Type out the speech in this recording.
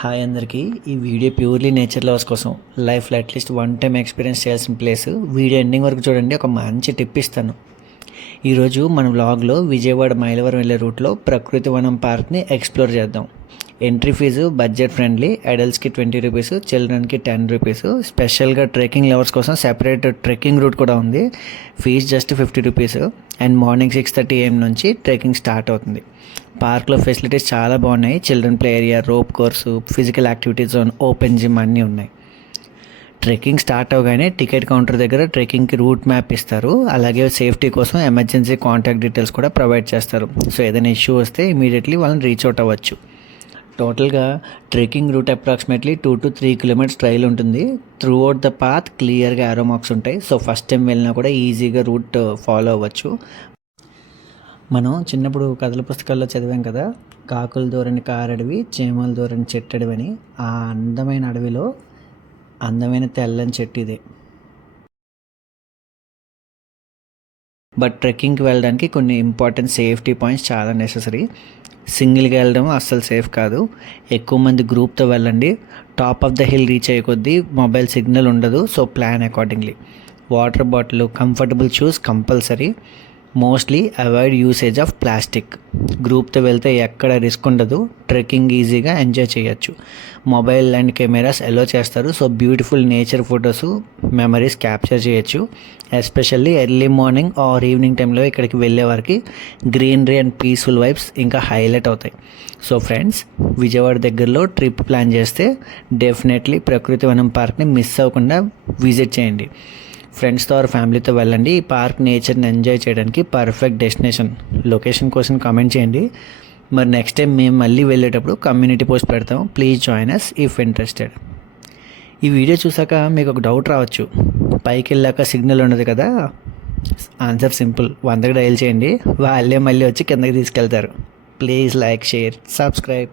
Hi అందరికీ. ఈ video purely nature lovers కోసం. లైఫ్లో అట్లీస్ట్ వన్ టైం ఎక్స్పీరియన్స్ చేయాల్సిన ప్లేస్. వీడియో ఎండింగ్ వరకు చూడండి, ఒక మంచి టిప్ ఇస్తాను. ఈరోజు మన వ్లాగ్లో విజయవాడ మైలవరం వెళ్ళే రూట్లో ప్రకృతి వనం పార్క్ని ఎక్స్ప్లోర్ చేద్దాం. Entry fees budget friendly. అడల్ట్స్కి 20 రూపీస్, చిల్డ్రన్కి 10 రూపీస్. స్పెషల్గా ట్రెక్కింగ్ లవర్స్ కోసం సెపరేట్ ట్రెక్కింగ్ రూట్ కూడా ఉంది. Fees just 50 rupees. And morning 6:30 AM నుంచి ట్రెక్కింగ్ స్టార్ట్ అవుతుంది. పార్క్లో ఫెసిలిటీస్ చాలా బాగున్నాయి. Children play area, rope course, physical activity zone, open gym అన్నీ ఉన్నాయి. ట్రెక్కింగ్ స్టార్ట్ అవగానే టికెట్ కౌంటర్ దగ్గర ట్రెక్కింగ్కి రూట్ మ్యాప్ ఇస్తారు. అలాగే సేఫ్టీ కోసం ఎమర్జెన్సీ కాంటాక్ట్ డీటెయిల్స్ కూడా ప్రొవైడ్ చేస్తారు. సో ఏదైనా ఇష్యూ వస్తే ఇమీడియట్లీ వాళ్ళని రీచ్ అవుట్ అవ్వచ్చు. టోటల్గా trekking route approximately 2 to 3 kilometres trail ఉంటుంది. త్రూ అవుట్ ద పాత్ క్లియర్గా యారో మార్క్స్ ఉంటాయి. సో ఫస్ట్ టైం వెళ్ళినా కూడా ఈజీగా రూట్ ఫాలో అవ్వచ్చు. మనం చిన్నప్పుడు కథల పుస్తకాల్లో చదివాం కదా, కాకుల దూరని కారడవి, చీమల దూరని చెట్టడవి అని. ఆ అందమైన అడవిలో అందమైన తెల్లని చెట్టు ఇదే. బట్ ట్రెక్కింగ్కి వెళ్ళడానికి కొన్ని ఇంపార్టెంట్ సేఫ్టీ పాయింట్స్ చాలా నెససరీ. సింగిల్గా వెళ్ళడం అస్సలు సేఫ్ కాదు. ఎక్కువ మంది గ్రూప్తో వెళ్ళండి. Top of the hill reach అయ్యే కొద్దీ మొబైల్ సిగ్నల్ ఉండదు. So plan accordingly. Water bottle, comfortable shoes compulsory. Mostly avoid usage of plastic. గ్రూప్తో వెళ్తే ఎక్కడ రిస్క్ ఉండదు. ట్రెక్కింగ్ ఈజీగా ఎంజాయ్ చేయొచ్చు. మొబైల్ అండ్ కెమెరాస్ ఎలో చేస్తారు. So beautiful nature photos, memories capture చేయొచ్చు. Especially early morning or evening టైంలో ఇక్కడికి వెళ్ళే వారికి గ్రీనరీ అండ్ పీస్ఫుల్ వైబ్స్ ఇంకా హైలైట్ అవుతాయి. సో ఫ్రెండ్స్, విజయవాడ దగ్గరలో ట్రిప్ ప్లాన్ చేస్తే డెఫినెట్లీ ప్రకృతి వనం పార్క్ని మిస్ అవ్వకుండా విజిట్ చేయండి. ఫ్రెండ్స్తో ఆర్ ఫ్యామిలీతో వెళ్ళండి. ఈ పార్క్ నేచర్ని ఎంజాయ్ చేయడానికి పర్ఫెక్ట్ డెస్టినేషన్. లొకేషన్ కోసం కామెంట్ చేయండి. మరి నెక్స్ట్ టైం మేము మళ్ళీ వెళ్ళేటప్పుడు కమ్యూనిటీ పోస్ట్ పెడతాం. Please join us if interested. ఈ వీడియో చూసాక మీకు ఒక డౌట్ రావచ్చు, పైకి వెళ్ళాక సిగ్నల్ ఉండదు కదా. Answer simple. 100కి డయల్ చేయండి, వాళ్ళే మళ్ళీ వచ్చి కిందకి తీసుకెళ్తారు. Please like, share, subscribe.